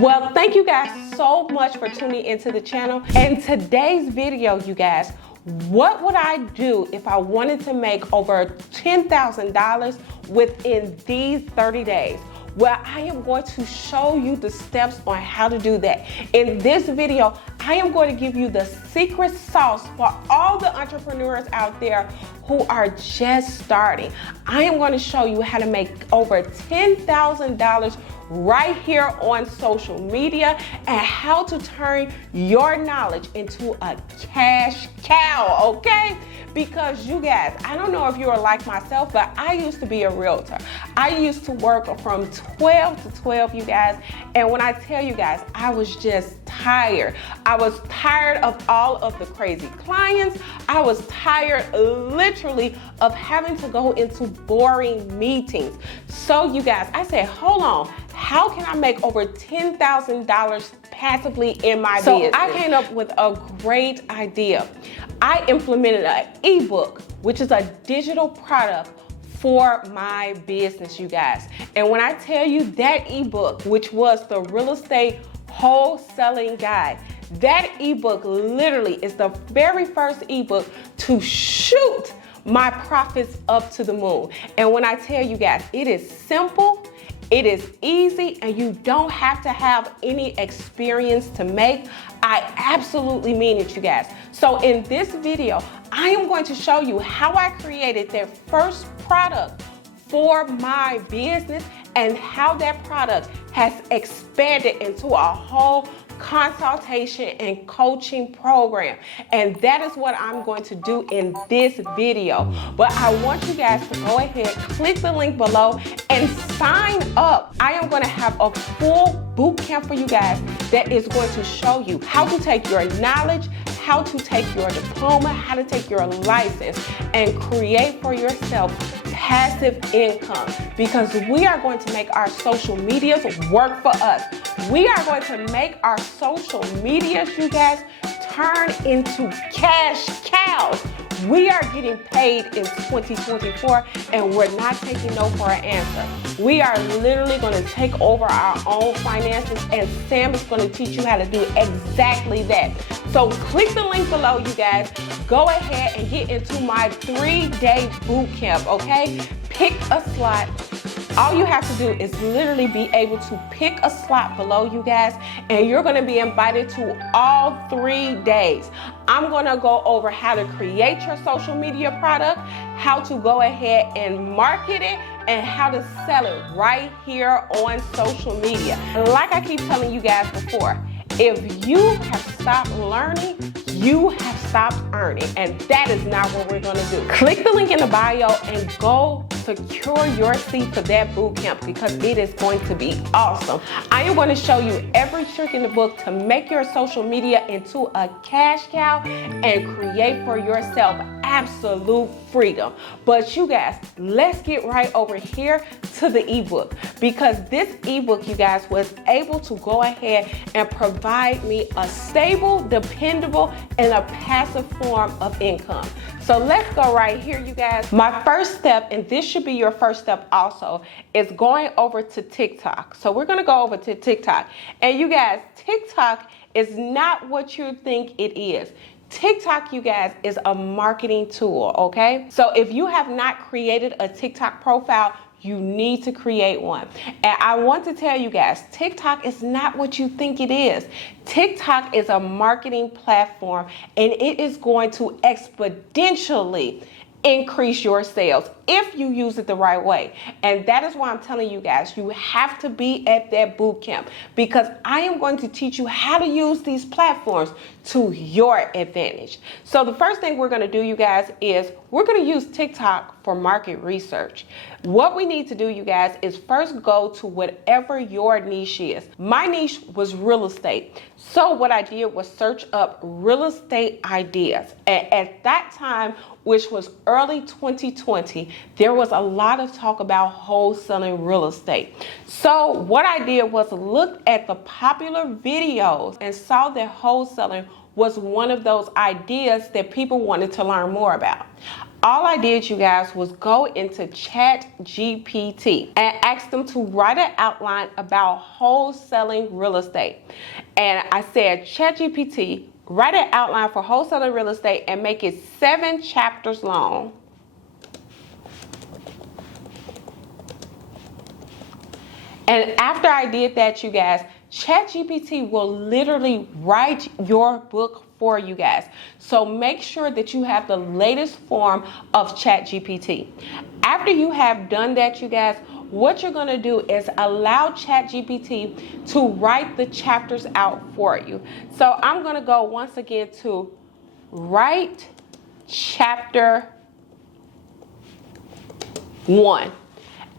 Well, thank you guys so much for tuning into the channel. And today's video, you guys, what would I do if I wanted to make over $10,000 within these 30 days? Well, I am going to show you the steps on how to do that. In this video, I am going to give you the secret sauce for all the entrepreneurs out there who are just starting. I am going to show you how to make over $10,000 right here on social media and how to turn your knowledge into a cash cow, okay? Because you guys, I don't know if you are like myself, but I used to be a realtor. I used to work from 12 to 12, you guys. And when I tell you guys, I was just tired. I was tired of all of the crazy clients. I was tired literally of having to go into boring meetings. So you guys, I said, hold on. How can I make over $10,000 passively in my business? So I came up with a great idea. I implemented an ebook, which is a digital product for my business, you guys. And when I tell you that ebook, which was the real estate wholesaling guide, that ebook literally is the very first ebook to shoot my profits up to the moon. And when I tell you guys, it is simple, it is easy, and you don't have to have any experience to make. I absolutely mean it, you guys. So in this video, I am going to show you how I created their first product for my business and how that product has expanded into a whole consultation and coaching program. And that is what I'm going to do in this video. But I want you guys to go ahead, click the link below and sign up. I am going to have a full boot camp for you guys that is going to show you how to take your knowledge, how to take your diploma, how to take your license and create for yourself passive income, because we are going to make our social medias work for us. We are going to make our social medias, you guys, turn into cash cows. We are getting paid in 2024 and we're not taking no for an answer. We are literally going to take over our own finances, and Sam is going to teach you how to do exactly that. So click the link below, you guys. Go ahead and get into my 3-day boot camp, okay? Pick a slot. All you have to do is literally be able to pick a slot below, you guys, and you're going to be invited to all 3 days. I'm going to go over how to create your social media product, how to go ahead and market it, and how to sell it right here on social media. And like I keep telling you guys before, if you have stopped learning, you have stopped earning, and that is not what we're going to do. Click the link in the bio and go secure your seat for that boot camp, because it is going to be awesome. I am going to show you every trick in the book to make your social media into a cash cow and create for yourself absolute freedom. But you guys, let's get right over here to the ebook, because this ebook, you guys, was able to go ahead and provide me a stable, dependable, and a passive form of income. So let's go right here, you guys. My first step, and this should be your first step also, is going over to TikTok. So we're gonna go over to TikTok. And you guys, TikTok is not what you think it is. TikTok, you guys, is a marketing tool, okay? So if you have not created a TikTok profile, you need to create one. And I want to tell you guys, TikTok is not what you think it is. TikTok is a marketing platform, and it is going to exponentially increase your sales if you use it the right way. And that is why I'm telling you guys, you have to be at that boot camp, because I am going to teach you how to use these platforms to your advantage. So the first thing we're going to do, you guys, is we're going to use TikTok for market research. What we need to do, you guys, is first go to whatever your niche is. My niche was real estate. So what I did was search up real estate ideas. And at that time, which was early 2020, there was a lot of talk about wholesaling real estate. So what I did was look at the popular videos and saw that wholesaling was one of those ideas that people wanted to learn more about. All I did, you guys, was go into ChatGPT and ask them to write an outline about wholesaling real estate. And I said, ChatGPT, write an outline for wholesaling real estate and make it 7 chapters long. And after I did that, you guys, ChatGPT will literally write your book for you guys. So make sure that you have the latest form of ChatGPT. After you have done that, you guys, what you're going to do is allow ChatGPT to write the chapters out for you. So I'm going to go once again to write chapter 1.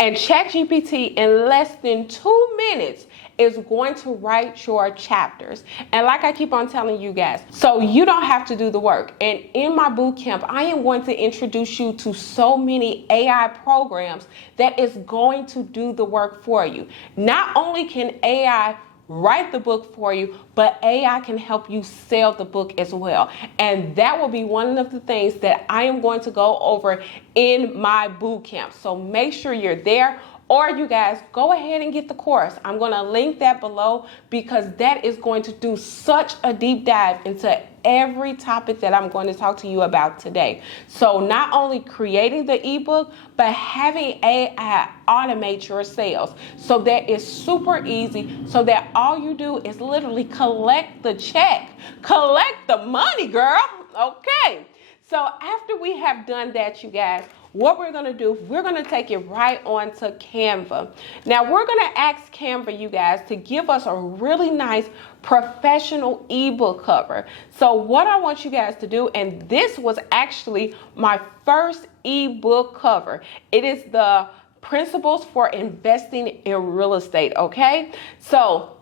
And ChatGPT, in less than 2 minutes, is going to write your chapters. And like I keep on telling you guys, so you don't have to do the work. And in my boot camp, I am going to introduce you to so many AI programs that is going to do the work for you. Not only can AI write the book for you, but AI can help you sell the book as well. And that will be one of the things that I am going to go over in my boot camp. So make sure you're there. Or you guys, go ahead and get the course. I'm going to link that below because that is going to do such a deep dive into every topic that I'm going to talk to you about today. So not only creating the ebook, but having AI automate your sales. So that is super easy, so that all you do is literally collect the check. Collect the money, girl. Okay. So after we have done that, you guys, what we're going to do, we're going to take it right on to Canva. Now, we're going to ask Canva, you guys, to give us a really nice professional ebook cover. So what I want you guys to do, and this was actually my first ebook cover. It is the Principles for Investing in Real Estate, okay? So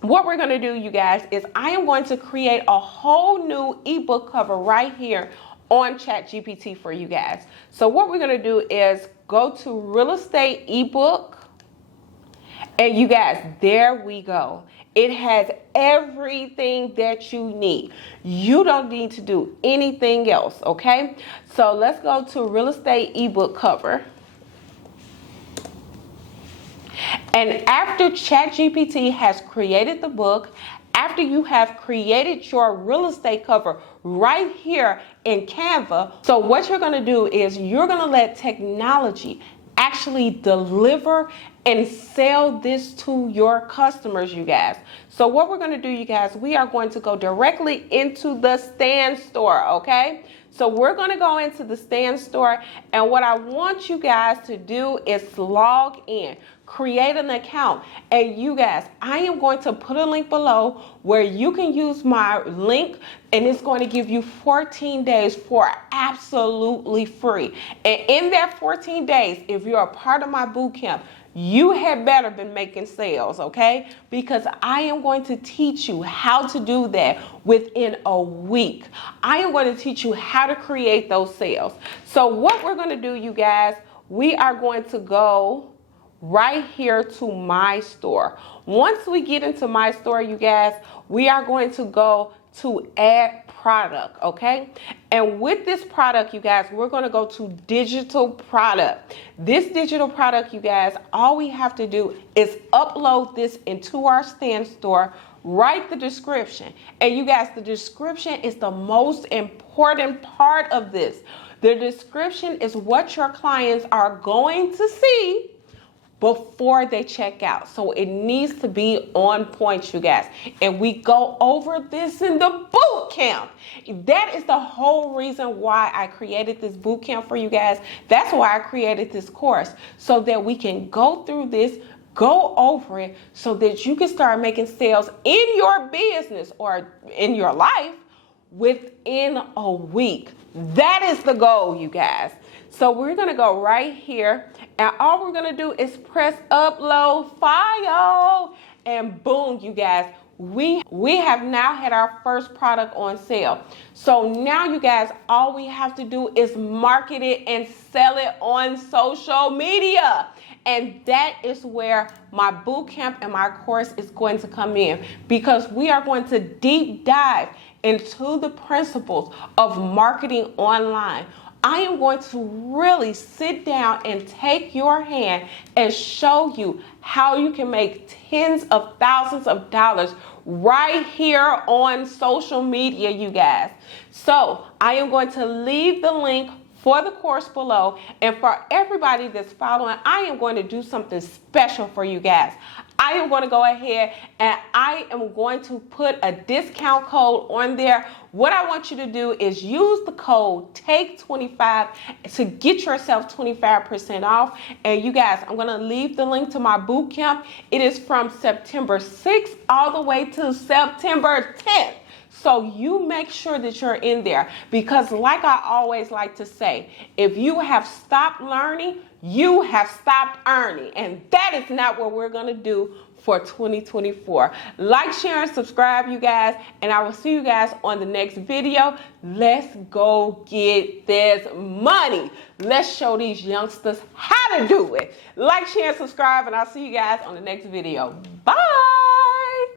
what we're going to do, you guys, is I am going to create a whole new ebook cover right here on ChatGPT for you guys. So what we're going to do is go to real estate ebook, and you guys, there we go. It has everything that you need. You don't need to do anything else, okay? So let's go to real estate ebook cover. And after ChatGPT has created the book, after you have created your real estate cover right here in Canva, so what you're going to do is you're going to let technology actually deliver and sell this to your customers, you guys. So what we're going to do, you guys, we are going to go directly into the Stand Store, okay? So we're going to go into the Stand Store, and what I want you guys to do is log in. Create an account. And you guys, I am going to put a link below where you can use my link, and it's going to give you 14 days for absolutely free. And in that 14 days, if you're a part of my boot camp, you had better been making sales, okay? Because I am going to teach you how to do that within a week. I am going to teach you how to create those sales. So what we're going to do, you guys, we are going to go right here to my store. Once we get into my store, you guys, we are going to go to add product, okay? And with this product, you guys, we're going to go to digital product. This digital product, you guys, all we have to do is upload this into our Stand Store, write the description. And you guys, the description is the most important part of this. The description is what your clients are going to see before they check out. So it needs to be on point, you guys. And we go over this in the boot camp. That is the whole reason why I created this boot camp for you guys. That's why I created this course, so that we can go through this, go over it, so that you can start making sales in your business or in your life within a week. That is the goal, you guys. So we're going to go right here, and all we're going to do is press upload file, and boom, you guys, we have now had our first product on sale. So now, you guys, all we have to do is market it and sell it on social media. And that is where my boot camp and my course is going to come in, because we are going to deep dive into the principles of marketing online. I am going to really sit down and take your hand and show you how you can make tens of thousands of dollars right here on social media, you guys. So I am going to leave the link for the course below, and for everybody that's following, I am going to do something special for you guys. I am going to go ahead and I am going to put a discount code on there. What I want you to do is use the code TAKE25 to get yourself 25% off. And you guys, I'm going to leave the link to my boot camp. It is from September 6th all the way to September 10th. So you make sure that you're in there, because like I always like to say, if you have stopped learning, you have stopped earning. And that is not what we're going to do for 2024. Like, share, and subscribe, you guys. And I will see you guys on the next video. Let's go get this money. Let's show these youngsters how to do it. Like, share, and subscribe, and I'll see you guys on the next video. Bye.